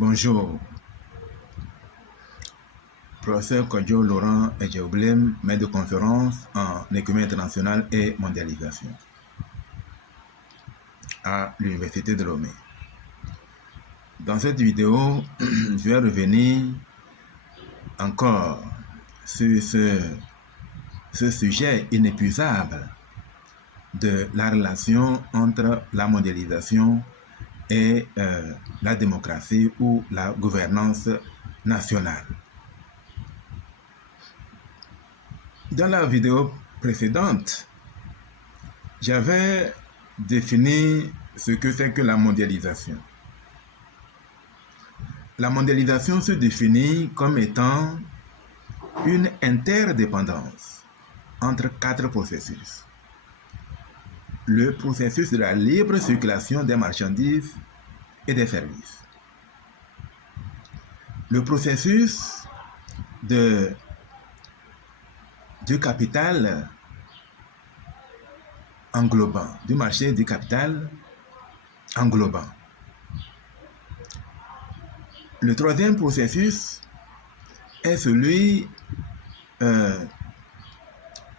Bonjour, professeur Kodjo Laurent Edjeoblem, maître de conférence en économie internationale et mondialisation à l'Université de Lomé. Dans cette vidéo, je vais revenir encore sur ce sujet inépuisable de la relation entre la mondialisation et la démocratie ou la gouvernance nationale. Dans la vidéo précédente, j'avais défini ce que c'est que la mondialisation. La mondialisation se définit comme étant une interdépendance entre quatre processus. Le processus de la libre circulation des marchandises et des services. Le processus du capital englobant, du marché du capital englobant. Le troisième processus est celui de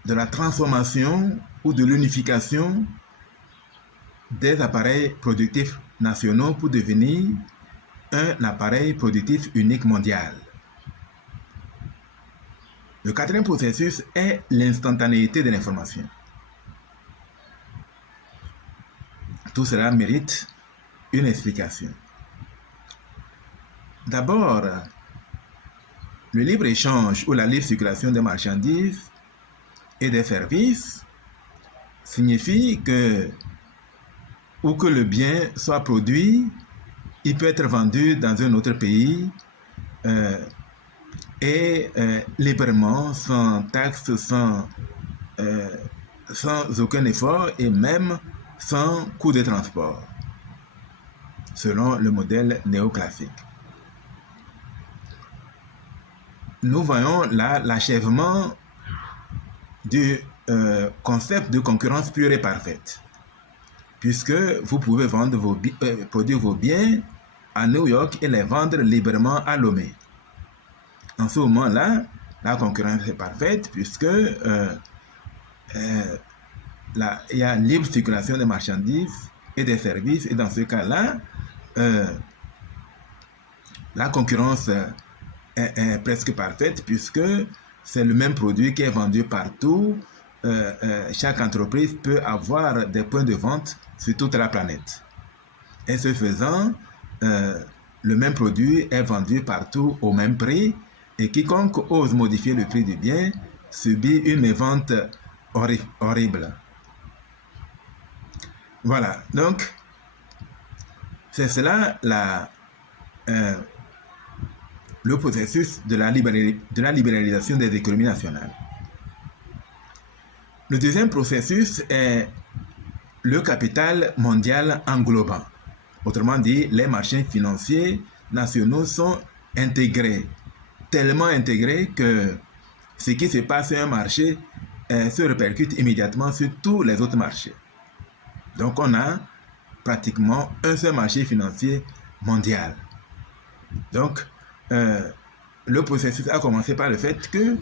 la transformation ou de l'unification des appareils productifs nationaux pour devenir un appareil productif unique mondial. Le quatrième processus est l'instantanéité de l'information. Tout cela mérite une explication. D'abord, le libre-échange ou la libre circulation des marchandises et des services signifie que où que le bien soit produit, il peut être vendu dans un autre pays librement, sans taxe, sans aucun effort et même sans coût de transport, selon le modèle néoclassique. Nous voyons là l'achèvement du concept de concurrence pure et parfaite, puisque vous pouvez vendre produire vos biens à New York et les vendre librement à Lomé. En ce moment-là, la concurrence est parfaite, puisque il y a libre circulation des marchandises et des services, et dans ce cas-là, la concurrence est presque parfaite, puisque c'est le même produit qui est vendu partout. Chaque entreprise peut avoir des points de vente sur toute la planète. Et ce faisant, le même produit est vendu partout au même prix, et quiconque ose modifier le prix du bien subit une vente horrible. Voilà, donc c'est cela le processus de la libéralisation des économies nationales. Le deuxième processus est le capital mondial englobant. Autrement dit, les marchés financiers nationaux sont intégrés, tellement intégrés que ce qui se passe sur un marché se répercute immédiatement sur tous les autres marchés. Donc on a pratiquement un seul marché financier mondial. Donc le processus a commencé par le fait que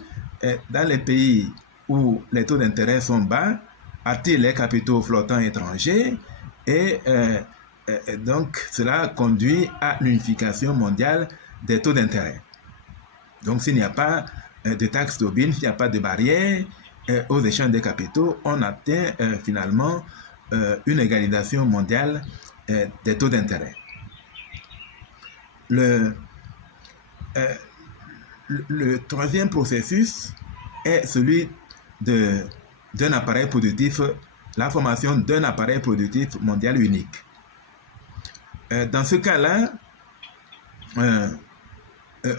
dans les pays où les taux d'intérêt sont bas, attirent les capitaux flottants étrangers et donc cela conduit à l'unification mondiale des taux d'intérêt. Donc s'il n'y a pas de taxe Tobin, s'il n'y a pas de barrière aux échanges des capitaux, on atteint finalement une égalisation mondiale des taux d'intérêt. Le troisième processus est celui d'un appareil productif, la formation d'un appareil productif mondial unique. Dans ce cas-là,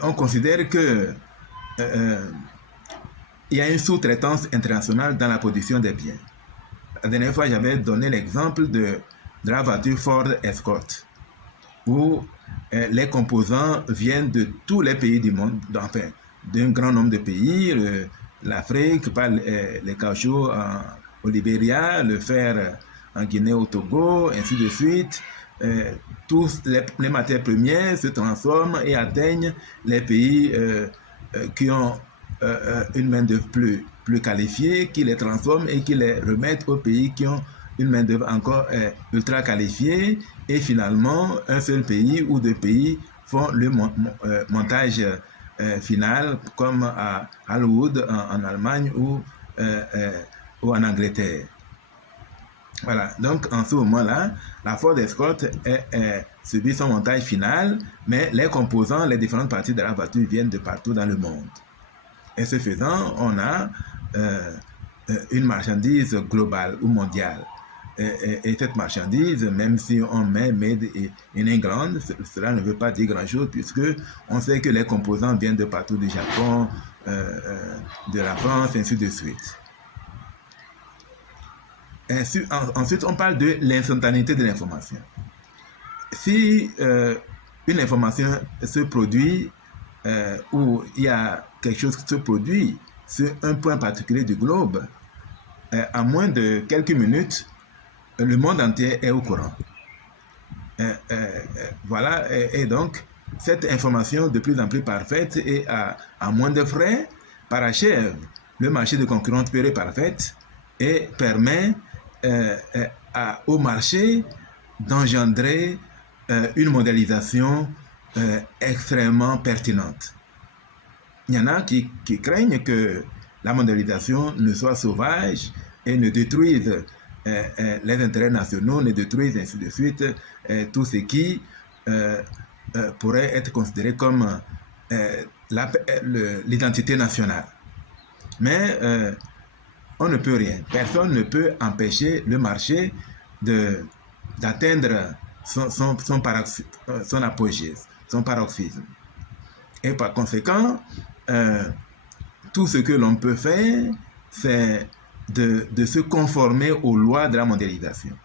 on considère que il y a une sous-traitance internationale dans la production des biens. La dernière fois, j'avais donné l'exemple de la voiture Ford Escort, où les composants viennent de tous les pays du monde, enfin, d'un grand nombre de pays, l'Afrique, les caoutchoucs au Libéria, le fer en Guinée, au Togo, ainsi de suite, tous les matières premières se transforment et atteignent les pays qui ont une main-d'œuvre plus qualifiée, qui les transforment et qui les remettent aux pays qui ont une main-d'œuvre encore ultra qualifiée. Et finalement, un seul pays ou deux pays font le montage final, comme à Hollywood en Allemagne ou en Angleterre. Voilà, donc en ce moment-là, la Ford Escort subit son montage final, mais les composants, les différentes parties de la voiture viennent de partout dans le monde. Et ce faisant, on a une marchandise globale ou mondiale. Et cette marchandise, même si on met Made in England, cela ne veut pas dire grand-chose, puisque on sait que les composants viennent de partout, du Japon, de la France, ainsi de suite. Ensuite, on parle de l'instantanéité de l'information. Si une information se produit ou il y a quelque chose qui se produit sur un point particulier du globe, en moins de quelques minutes, le monde entier est au courant. Voilà, et donc, cette information de plus en plus parfaite et à moins de frais parachève le marché de concurrence pure et parfaite et permet au marché d'engendrer une modélisation extrêmement pertinente. Il y en a qui craignent que la mondialisation ne soit sauvage et ne détruise les intérêts nationaux, ne détruise ainsi de suite tout ce qui pourrait être considéré comme l'identité nationale. Mais on ne peut rien. Personne ne peut empêcher le marché d'atteindre son apogée, son paroxysme. Et par conséquent, tout ce que l'on peut faire, c'est de se conformer aux lois de la mondialisation.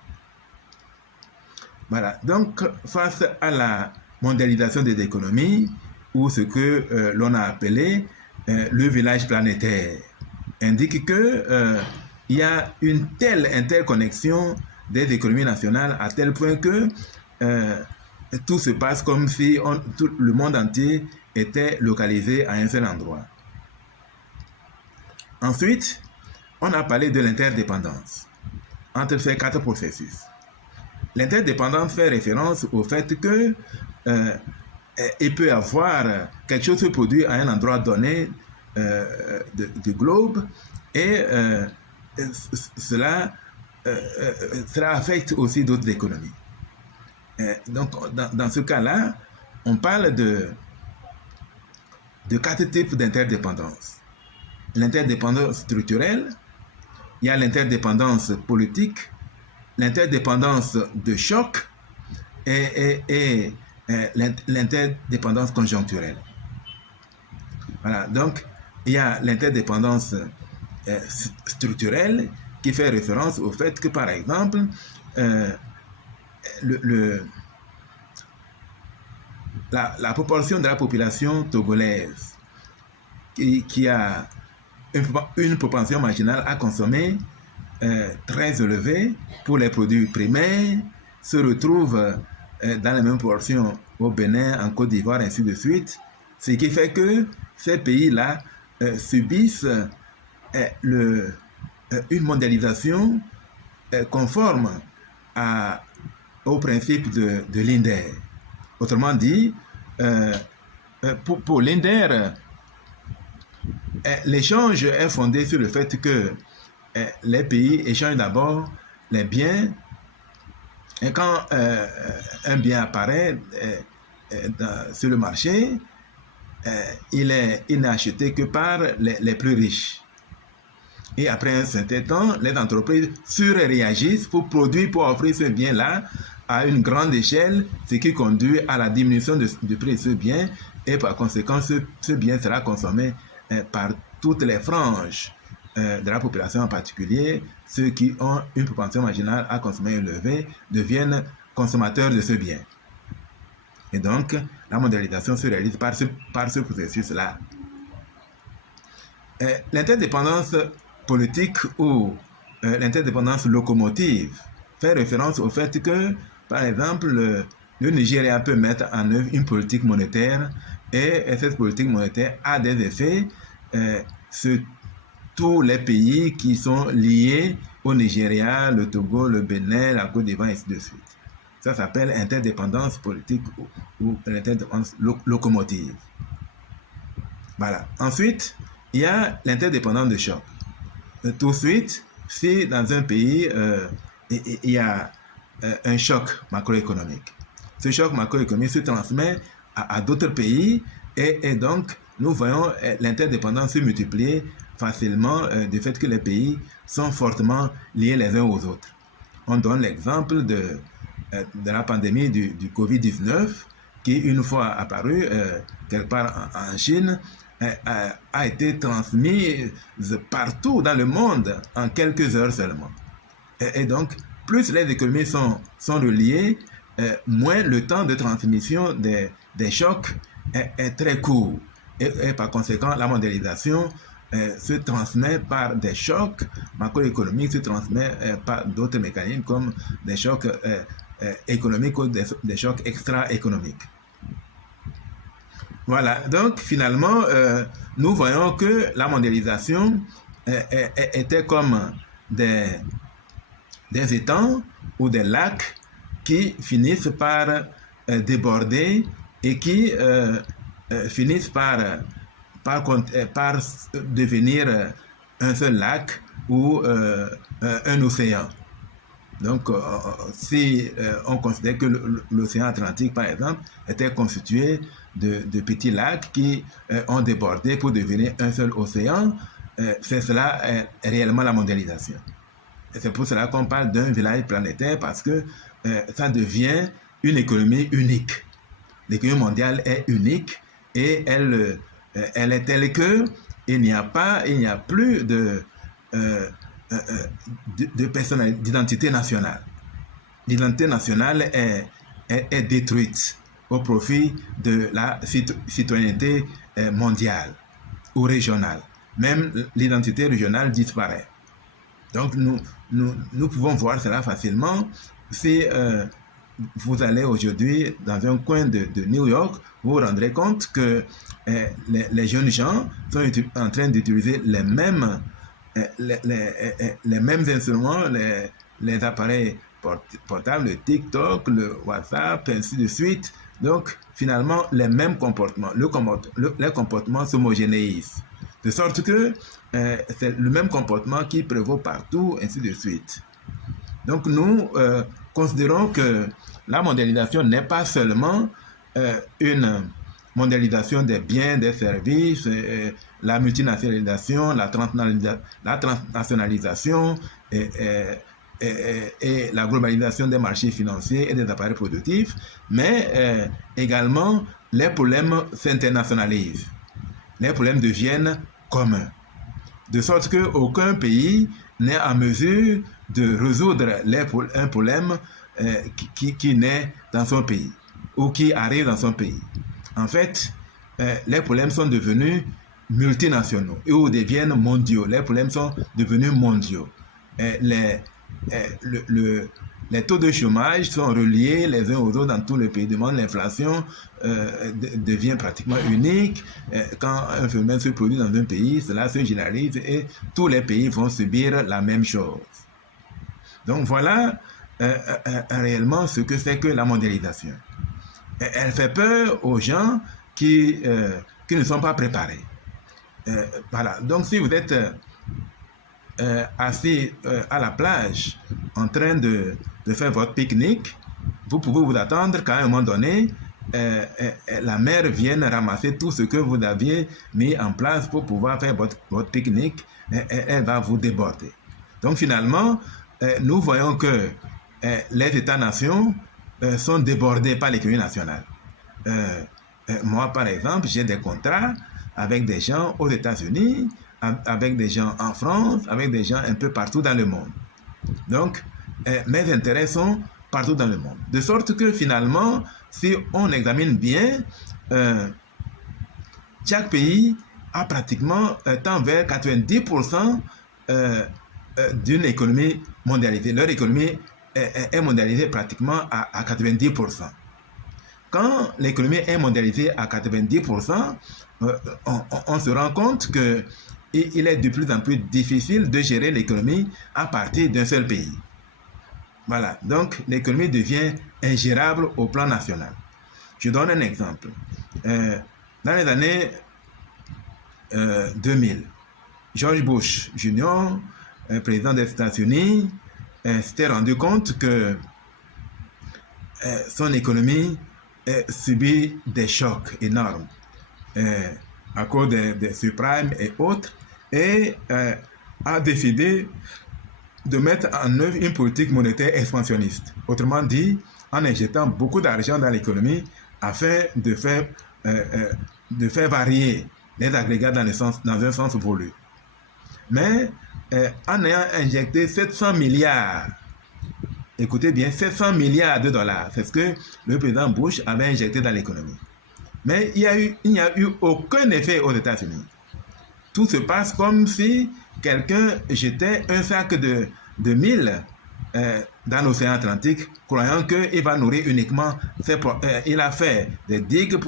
Voilà. Donc, face à la mondialisation des économies, ou ce que l'on a appelé le village planétaire, indique que il y a une telle interconnexion des économies nationales à tel point que tout se passe comme si tout le monde entier était localisé à un seul endroit. Ensuite, on a parlé de l'interdépendance entre ces quatre processus. L'interdépendance fait référence au fait que il peut y avoir quelque chose qui se produit à un endroit donné du globe et cela affecte aussi d'autres économies. Donc, dans ce cas-là, on parle de quatre types d'interdépendance. L'interdépendance structurelle, il y a l'interdépendance politique, l'interdépendance de choc et l'interdépendance conjoncturelle. Voilà, donc il y a l'interdépendance structurelle qui fait référence au fait que, par exemple, la proportion de la population togolaise qui a une propension marginale à consommer très élevée pour les produits primaires se retrouve dans les mêmes proportions au Bénin, en Côte d'Ivoire, ainsi de suite, ce qui fait que ces pays-là subissent une mondialisation conforme au principe de Linder. Autrement dit, pour Linder, l'échange est fondé sur le fait que les pays échangent d'abord les biens, et quand un bien apparaît sur le marché, il n'est acheté que par les plus riches. Et après un certain temps, les entreprises surréagissent pour produire, pour offrir ce bien-là à une grande échelle, ce qui conduit à la diminution du prix de ce bien, et par conséquent, ce bien sera consommé par toutes les franges de la population, en particulier ceux qui ont une propension marginale à consommer élevée deviennent consommateurs de ce bien. Et donc, la mondialisation se réalise par ce processus-là. L'interdépendance politique ou l'interdépendance locomotive fait référence au fait que, par exemple, le Nigeria peut mettre en œuvre une politique monétaire et cette politique monétaire a des effets sur tous les pays qui sont liés au Nigeria, le Togo, le Bénin, la Côte d'Ivoire, et ainsi de suite. Ça s'appelle interdépendance politique ou l'interdépendance locomotive. Voilà. Ensuite, il y a l'interdépendance de choc. Tout de suite, si dans un pays, il y a un choc macroéconomique, ce choc macroéconomique se transmet à d'autres pays et donc nous voyons l'interdépendance se multiplier facilement du fait que les pays sont fortement liés les uns aux autres. On donne l'exemple de la pandémie du Covid-19 qui, une fois apparue quelque part en Chine, a été transmise partout dans le monde en quelques heures seulement. Et donc, plus les économies sont reliées, moins le temps de transmission des chocs est très court. Et par conséquent, la mondialisation se transmet par des chocs macroéconomiques, se transmet par d'autres mécanismes comme des chocs économiques ou des chocs extra-économiques. Voilà, donc finalement, nous voyons que la mondialisation était comme des étangs ou des lacs qui finissent par déborder et qui finissent par devenir un seul lac ou un océan. Donc, si on considère que l'océan Atlantique, par exemple, était constitué de petits lacs qui ont débordé pour devenir un seul océan, c'est cela réellement la mondialisation. Et c'est pour cela qu'on parle d'un village planétaire parce que ça devient une économie unique. L'économie mondiale est unique et elle est telle que il n'y a plus d'identité nationale. L'identité nationale est détruite au profit de la citoyenneté mondiale ou régionale. Même l'identité régionale disparaît. Donc nous pouvons voir cela facilement si vous allez aujourd'hui dans un coin de New York, vous vous rendrez compte que les jeunes gens sont en train d'utiliser les mêmes instruments, les appareils portables, le TikTok, le WhatsApp, ainsi de suite. Donc, finalement, les mêmes comportements, les comportements s'homogénéisent. De sorte que c'est le même comportement qui prévaut partout, ainsi de suite. Donc, nous considérons que la mondialisation n'est pas seulement une mondialisation des biens, des services, la multinationalisation, la transnationalisation et la globalisation des marchés financiers et des appareils productifs, mais également les problèmes s'internationalisent. Les problèmes deviennent communs. De sorte qu'aucun pays n'est en mesure de résoudre un problème qui naît dans son pays ou qui arrive dans son pays. En fait, les problèmes sont devenus multinationaux ou deviennent mondiaux. Les problèmes sont devenus mondiaux. Les taux de chômage sont reliés les uns aux autres dans tous les pays du monde. L'inflation devient pratiquement unique. Quand un phénomène se produit dans un pays, cela se généralise et tous les pays vont subir la même chose. Donc voilà réellement ce que c'est que la mondialisation. Elle fait peur aux gens qui ne sont pas préparés. Voilà. Donc si vous êtes assis à la plage en train de faire votre pique-nique, vous pouvez vous attendre qu'à un moment donné, la mer vienne ramasser tout ce que vous aviez mis en place pour pouvoir faire votre pique-nique. Elle va vous déborder. Donc finalement, nous voyons que les États-nations sont débordés par l'économie nationale. Moi, par exemple, j'ai des contrats avec des gens aux États-Unis, avec des gens en France, avec des gens un peu partout dans le monde. Donc, mes intérêts sont partout dans le monde. De sorte que finalement, si on examine bien, chaque pays a pratiquement tend vers 90% d'une économie mondialisée. Leur économie est mondialisée pratiquement à 90%. Quand l'économie est mondialisée à 90%, on se rend compte qu'il est de plus en plus difficile de gérer l'économie à partir d'un seul pays. Voilà, donc l'économie devient ingérable au plan national. Je donne un exemple. Dans les années 2000, George Bush Jr., président des États-Unis, s'était rendu compte que son économie subit des chocs énormes à cause des subprimes et autres, et a décidé de mettre en œuvre une politique monétaire expansionniste. Autrement dit, en injectant beaucoup d'argent dans l'économie afin de faire varier les agrégats dans un sens voulu. Mais en ayant injecté 700 milliards, écoutez bien, 700 milliards de dollars, c'est ce que le président Bush avait injecté dans l'économie. Mais il n'y a eu aucun effet aux États-Unis. Tout se passe comme si quelqu'un jetait un sac de mil dans l'océan Atlantique, croyant qu'il va nourrir uniquement il a fait des digues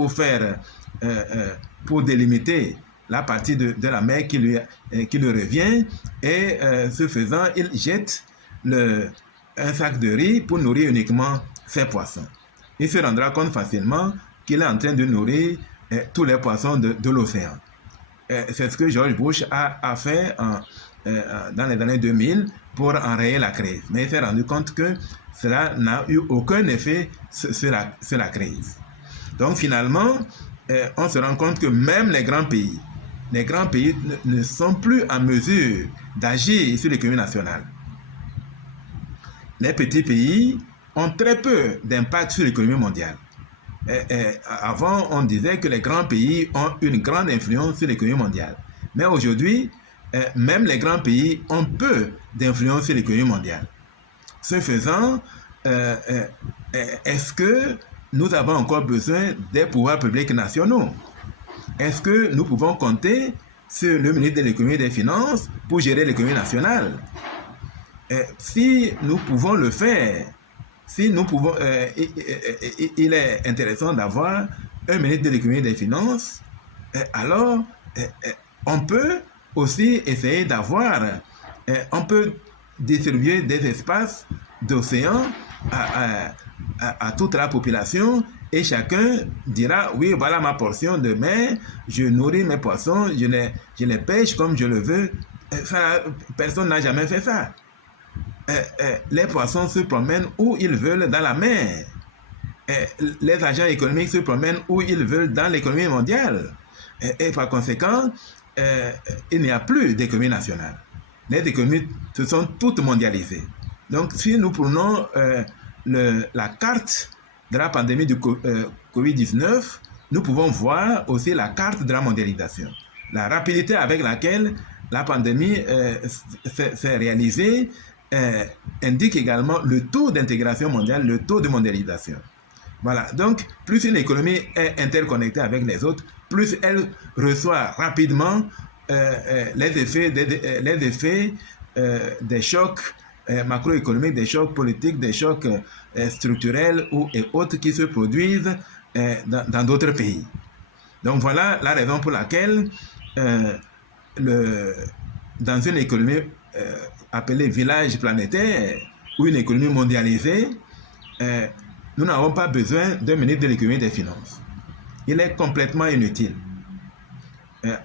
pour délimiter la partie de la mer qui lui revient, et ce faisant, il jette un sac de riz pour nourrir uniquement ses poissons. Il se rendra compte facilement qu'il est en train de nourrir tous les poissons de l'océan. C'est ce que George Bush a fait dans les années 2000 pour enrayer la crise. Mais il s'est rendu compte que cela n'a eu aucun effet sur la crise. Donc finalement, on se rend compte que même les grands pays ne sont plus en mesure d'agir sur l'économie nationale. Les petits pays ont très peu d'impact sur l'économie mondiale. Avant, on disait que les grands pays ont une grande influence sur l'économie mondiale. Mais aujourd'hui, même les grands pays ont peu d'influence sur l'économie mondiale. Ce faisant, est-ce que nous avons encore besoin des pouvoirs publics nationaux? Est-ce que nous pouvons compter sur le ministre de l'économie et des finances pour gérer l'économie nationale? Si nous pouvons le faire, il est intéressant d'avoir un ministre de l'économie et des finances, alors on peut aussi essayer on peut distribuer des espaces d'océan à toute la population, et chacun dira, oui, voilà ma portion de mer, je nourris mes poissons, je les pêche comme je le veux. Personne n'a jamais fait ça. Les poissons se promènent où ils veulent dans la mer. Les agents économiques se promènent où ils veulent dans l'économie mondiale. Et par conséquent, il n'y a plus d'économie nationale. Les économies se sont toutes mondialisées. Donc, si nous prenons la carte de la pandémie du Covid-19, nous pouvons voir aussi la carte de la mondialisation. La rapidité avec laquelle la pandémie s'est réalisée indique également le taux d'intégration mondiale, le taux de mondialisation. Voilà, donc plus une économie est interconnectée avec les autres, plus elle reçoit rapidement les effets des chocs macroéconomiques, des chocs politiques, des chocs structurels et autres qui se produisent dans d'autres pays. Donc voilà la raison pour laquelle dans une économie appelée village planétaire ou une économie mondialisée, nous n'avons pas besoin d'un ministre de l'économie et des finances. Il est complètement inutile,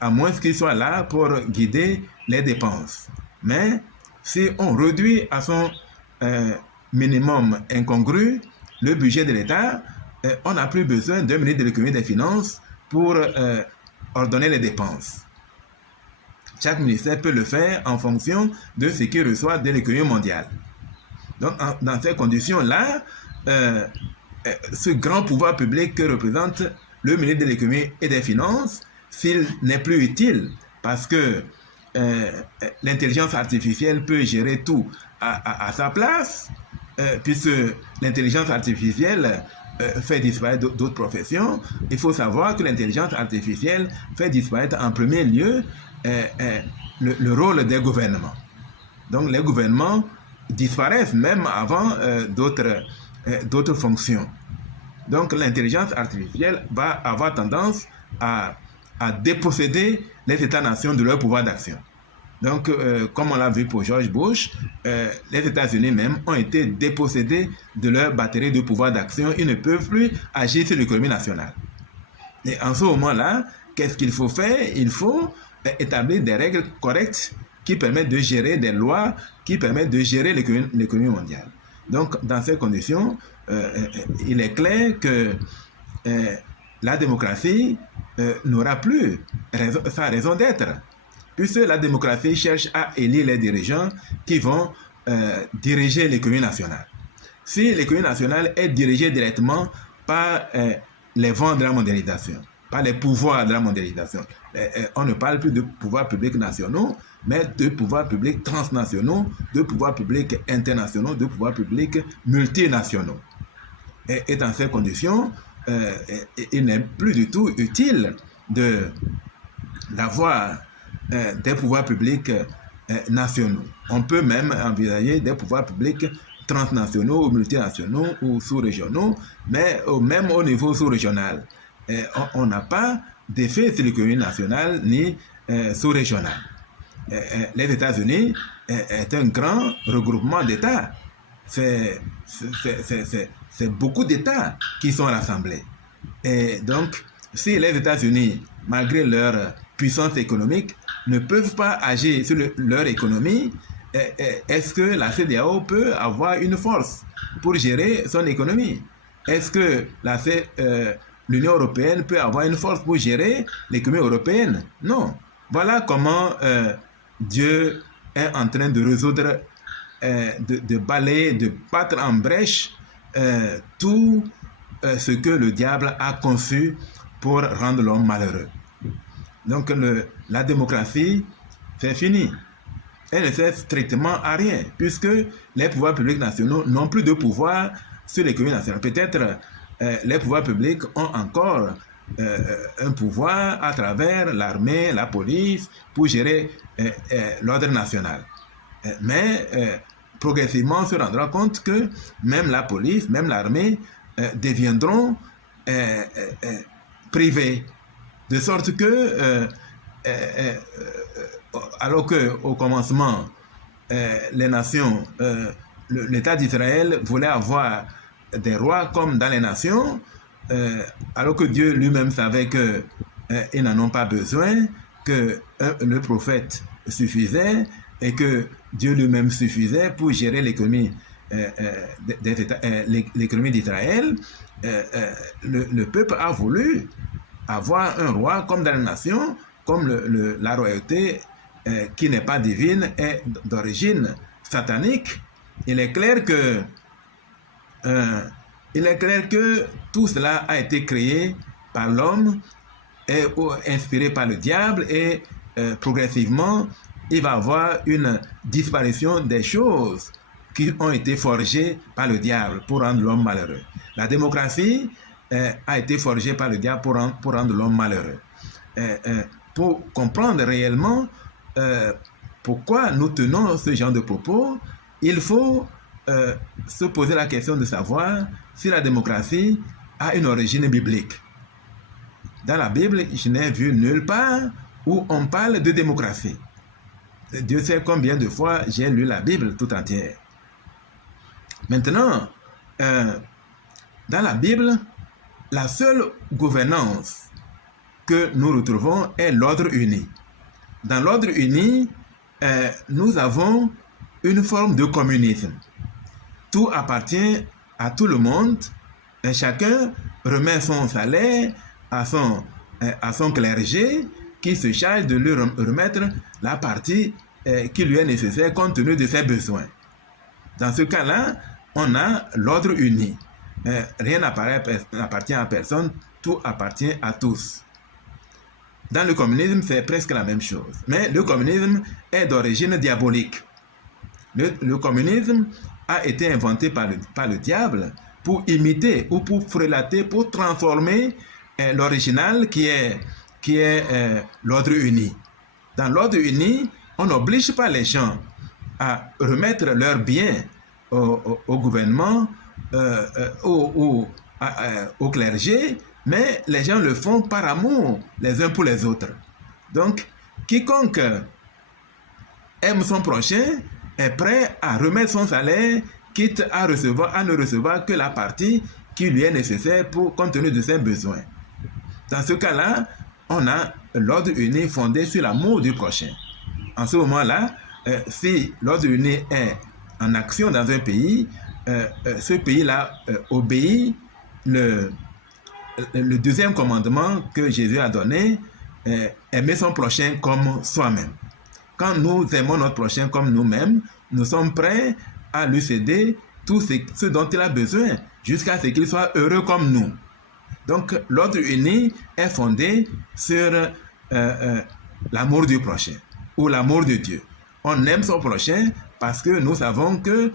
à moins qu'il soit là pour guider les dépenses. Mais si on réduit à son minimum incongru le budget de l'État, on n'a plus besoin d'un ministre de l'économie et des finances pour ordonner les dépenses. Chaque ministère peut le faire en fonction de ce qu'il reçoit de l'économie mondiale. Donc, dans ces conditions-là, ce grand pouvoir public que représente le ministre de l'économie et des finances, s'il n'est plus utile, parce que l'intelligence artificielle peut gérer tout à sa place, puisque l'intelligence artificielle fait disparaître d'autres professions, il faut savoir que l'intelligence artificielle fait disparaître en premier lieu le rôle des gouvernements. Donc les gouvernements disparaissent même avant d'autres fonctions. Donc l'intelligence artificielle va avoir tendance à déposséder les États-nations de leur pouvoir d'action. Donc, comme on l'a vu pour George Bush, les États-Unis même ont été dépossédés de leur batterie de pouvoir d'action. Ils ne peuvent plus agir sur l'économie nationale. Et en ce moment-là, qu'est-ce qu'il faut faire? Il faut établir des règles correctes qui permettent de gérer des lois, qui permettent de gérer l'économie mondiale. Donc, dans ces conditions, il est clair que la démocratie n'aura plus sa raison d'être, puisque la démocratie cherche à élire les dirigeants qui vont diriger l'économie nationale. Si l'économie nationale est dirigée directement par les vents de la mondialisation, par les pouvoirs de la mondialisation, on ne parle plus de pouvoirs publics nationaux, mais de pouvoirs publics transnationaux, de pouvoirs publics internationaux, de pouvoirs publics multinationaux. Et dans ces conditions, il n'est plus du tout utile d'avoir des pouvoirs publics nationaux. On peut même envisager des pouvoirs publics transnationaux ou multinationaux ou sous-régionaux, mais même au niveau sous-régional. On n'a pas d'effet sur l'économie nationale ni sous-régionale. Les États-Unis est un grand regroupement d'États. C'est beaucoup d'États qui sont rassemblés. Et donc, si les États-Unis, malgré leur puissance économique, ne peuvent pas agir sur leur économie, est-ce que la CEDEAO peut avoir une force pour gérer son économie? Est-ce que l'Union européenne peut avoir une force pour gérer l'économie européenne? Non. Voilà comment Dieu est en train de résoudre, de balayer, de battre en brèche tout ce que le diable a conçu pour rendre l'homme malheureux. Donc la démocratie, c'est fini. Elle ne sert strictement à rien, puisque les pouvoirs publics nationaux n'ont plus de pouvoir sur l'économie nationale. Peut-être les pouvoirs publics ont encore un pouvoir à travers l'armée, la police, pour gérer l'ordre national. Mais progressivement, on se rendra compte que même la police, même l'armée deviendront privées. De sorte que, alors qu'au commencement, les nations, l'État d'Israël voulait avoir des rois comme dans les nations, alors que Dieu lui-même savait qu'ils n'en ont pas besoin, que le prophète suffisait et que Dieu lui-même suffisait pour gérer l'économie d'Israël. Le peuple a voulu avoir un roi comme dans les nations, comme la royauté qui n'est pas divine et d'origine satanique. Il est clair que tout cela a été créé par l'homme et inspiré par le diable, et progressivement il va y avoir une disparition des choses qui ont été forgées par le diable pour rendre l'homme malheureux. La démocratie a été forgée par le diable pour rendre l'homme malheureux. Pour comprendre réellement pourquoi nous tenons ce genre de propos, il faut se poser la question de savoir si la démocratie a une origine biblique. Dans la Bible, je n'ai vu nulle part où on parle de démocratie. Dieu sait combien de fois j'ai lu la Bible tout entière. Maintenant, dans la Bible, la seule gouvernance que nous retrouvons est l'ordre uni. Dans l'ordre uni, nous avons une forme de communisme. Tout appartient à tout le monde, et chacun remet son salaire à son clergé, qui se charge de lui remettre la partie qui lui est nécessaire compte tenu de ses besoins. Dans ce cas-là, on a l'ordre uni. Rien n'appartient à personne, tout appartient à tous. Dans le communisme, c'est presque la même chose. Mais le communisme est d'origine diabolique. Le communisme a été inventé par le diable pour imiter ou pour frélater, pour transformer l'original qui est l'ordre uni. Dans l'ordre uni, on n'oblige pas les gens à remettre leurs biens au gouvernement, au clergé, mais les gens le font par amour les uns pour les autres. Donc, quiconque aime son prochain est prêt à remettre son salaire, quitte à ne recevoir que la partie qui lui est nécessaire compte tenu de ses besoins. Dans ce cas-là, on a l'ordre uni fondé sur l'amour du prochain. En ce moment-là, si l'ordre uni est en action dans un pays, ce pays-là obéit le deuxième commandement que Jésus a donné, aimer son prochain comme soi-même. Quand nous aimons notre prochain comme nous-mêmes, nous sommes prêts à lui céder tout ce dont il a besoin jusqu'à ce qu'il soit heureux comme nous. Donc, l'ordre uni est fondé sur l'amour du prochain ou l'amour de Dieu. On aime son prochain parce que nous savons que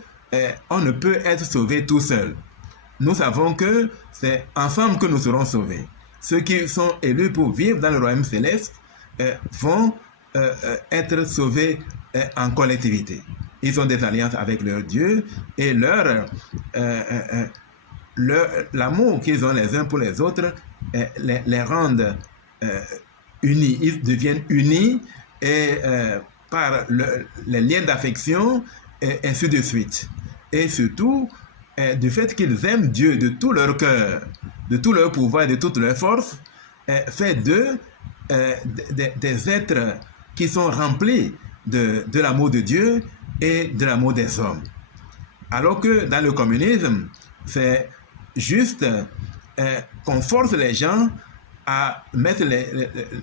on ne peut être sauvé tout seul. Nous savons que c'est ensemble que nous serons sauvés. Ceux qui sont élus pour vivre dans le royaume céleste vont être sauvés en collectivité. Ils ont des alliances avec leur Dieu et l'amour qu'ils ont les uns pour les autres les rendent unis. Ils deviennent unis et par les liens d'affection et ainsi de suite. Et surtout, du fait qu'ils aiment Dieu de tout leur cœur, de tout leur pouvoir et de toute leur force, fait d'eux des êtres qui sont remplis de l'amour de Dieu et de l'amour des hommes. Alors que dans le communisme, c'est juste qu'on force les gens à mettre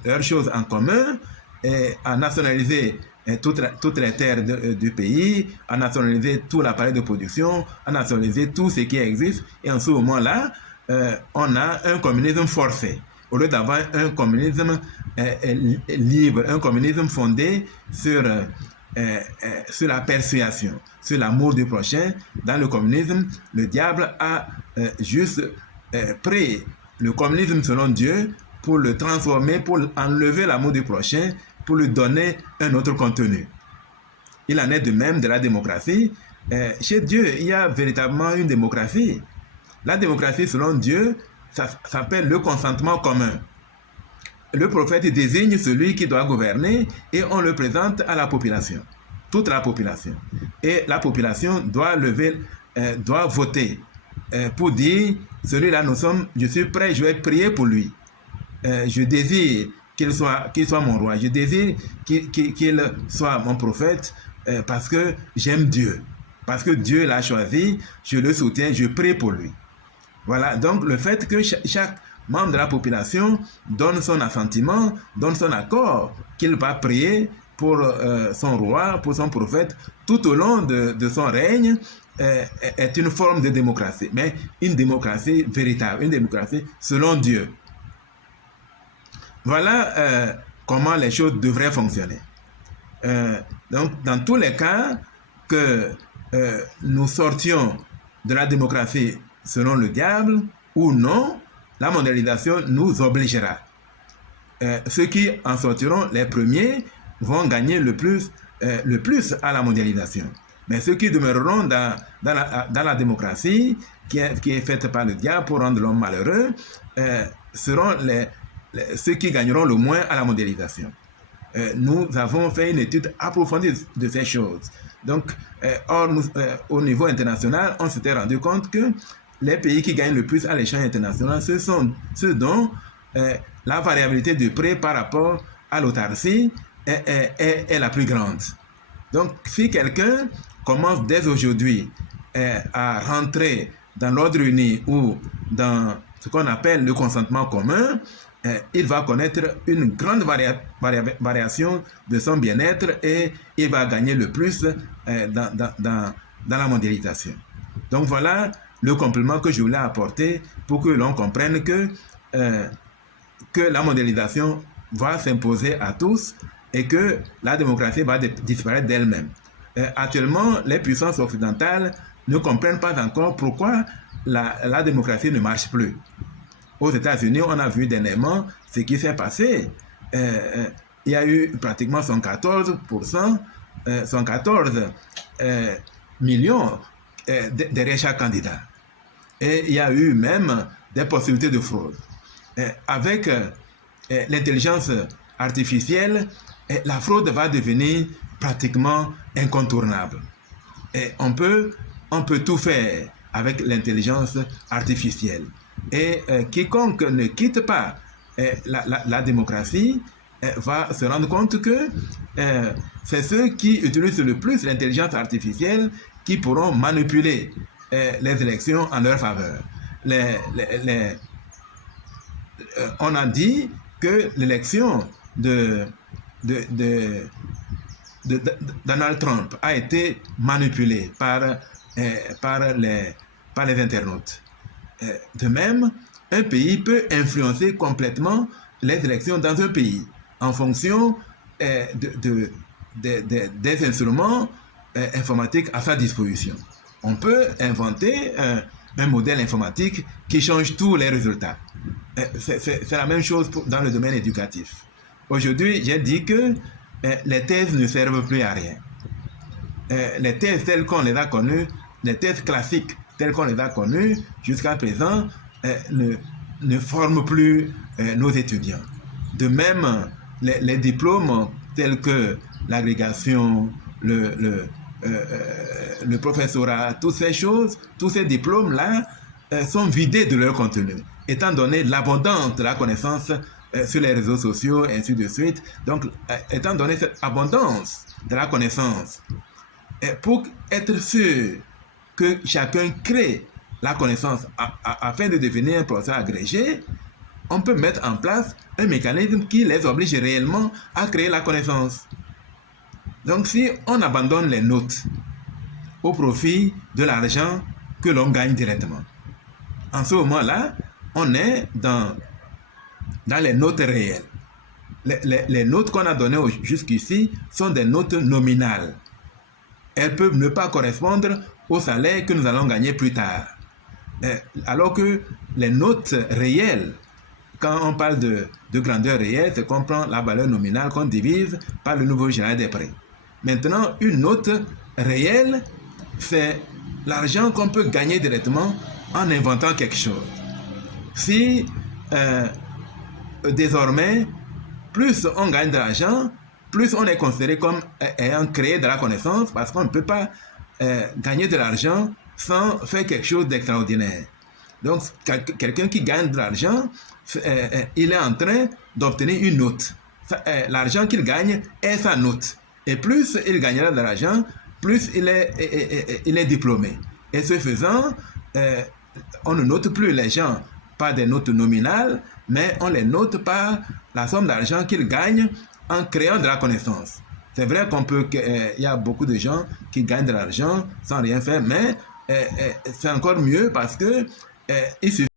leurs choses en commun et à nationaliser toutes les terres du pays, à nationaliser tout l'appareil de production, à nationaliser tout ce qui existe. Et en ce moment-là, on a un communisme forcé. Au lieu d'avoir un communisme libre, un communisme fondé sur la persuasion, sur l'amour du prochain, dans le communisme, le diable a juste pris le communisme selon Dieu pour le transformer, pour enlever l'amour du prochain, pour lui donner un autre contenu. Il en est de même de la démocratie. Chez Dieu, il y a véritablement une démocratie. La démocratie selon Dieu, ça s'appelle le consentement commun. Le prophète désigne celui qui doit gouverner et on le présente à la population, toute la population. Et la population doit voter pour dire, celui-là, je suis prêt, je vais prier pour lui. Je désire qu'il soit mon roi, je désire qu'il soit mon prophète parce que j'aime Dieu. Parce que Dieu l'a choisi, je le soutiens, je prie pour lui. Voilà, donc le fait que chaque membre de la population donne son assentiment, donne son accord, qu'il va prier pour son roi, pour son prophète, tout au long de son règne, est une forme de démocratie, mais une démocratie véritable, une démocratie selon Dieu. Voilà comment les choses devraient fonctionner. Donc, dans tous les cas que nous sortions de la démocratie selon le diable ou non, la mondialisation nous obligera. Ceux qui en sortiront les premiers vont gagner le plus à la mondialisation. Mais ceux qui demeureront dans la démocratie qui est faite par le diable pour rendre l'homme malheureux seront ceux qui gagneront le moins à la mondialisation. Nous avons fait une étude approfondie de ces choses. Donc, au niveau international, on s'était rendu compte que les pays qui gagnent le plus à l'échange international, ce sont ceux dont la variabilité de prix par rapport à l'autarcie est la plus grande. Donc, si quelqu'un commence dès aujourd'hui à rentrer dans l'ordre uni ou dans ce qu'on appelle le consentement commun, il va connaître une grande variation de son bien-être et il va gagner le plus dans la mondialisation. Donc voilà le complément que je voulais apporter pour que l'on comprenne que la mondialisation va s'imposer à tous et que la démocratie va disparaître d'elle-même. Actuellement, les puissances occidentales ne comprennent pas encore pourquoi la démocratie ne marche plus. Aux États-Unis, on a vu dernièrement ce qui s'est passé. Il y a eu pratiquement 114% 114 millions derrière chaque candidat. Et il y a eu même des possibilités de fraude. Avec l'intelligence artificielle, la fraude va devenir pratiquement incontournable. Et on peut tout faire avec l'intelligence artificielle. Et quiconque ne quitte pas la démocratie va se rendre compte que c'est ceux qui utilisent le plus l'intelligence artificielle qui pourront manipuler les élections en leur faveur. On a dit que l'élection de Donald Trump a été manipulée par les internautes. De même, un pays peut influencer complètement les élections dans un pays en fonction des instruments informatiques à sa disposition. On peut inventer un modèle informatique qui change tous les résultats. C'est la même chose dans le domaine éducatif. Aujourd'hui, j'ai dit que les thèses ne servent plus à rien. Les thèses telles qu'on les a connues, les thèses classiques telles qu'on les a connues jusqu'à présent, ne forment plus nos étudiants. De même, les diplômes tels que l'agrégation, le professorat, toutes ces choses, tous ces diplômes-là sont vidés de leur contenu, étant donné l'abondance de la connaissance sur les réseaux sociaux, et ainsi de suite. Donc, étant donné cette abondance de la connaissance, pour être sûr que chacun crée la connaissance afin de devenir un professeur agrégé, on peut mettre en place un mécanisme qui les oblige réellement à créer la connaissance. Donc, si on abandonne les notes au profit de l'argent que l'on gagne directement, en ce moment-là, on est dans les notes réelles. Les notes qu'on a données jusqu'ici sont des notes nominales. Elles peuvent ne pas correspondre au salaire que nous allons gagner plus tard. Alors que les notes réelles, quand on parle de grandeur réelle, c'est qu'on prend la valeur nominale qu'on divise par le niveau général des prix. Maintenant, une note réelle, c'est l'argent qu'on peut gagner directement en inventant quelque chose. Si désormais, plus on gagne de l'argent, plus on est considéré comme ayant créé de la connaissance, parce qu'on ne peut pas gagner de l'argent sans faire quelque chose d'extraordinaire. Donc, quelqu'un qui gagne de l'argent, il est en train d'obtenir une note. L'argent qu'il gagne est sa note. Et plus il gagnera de l'argent, plus il est diplômé. Et ce faisant, on ne note plus les gens par des notes nominales, mais on les note par la somme d'argent qu'ils gagnent en créant de la connaissance. C'est vrai qu'il y a beaucoup de gens qui gagnent de l'argent sans rien faire, mais c'est encore mieux parce que il suffit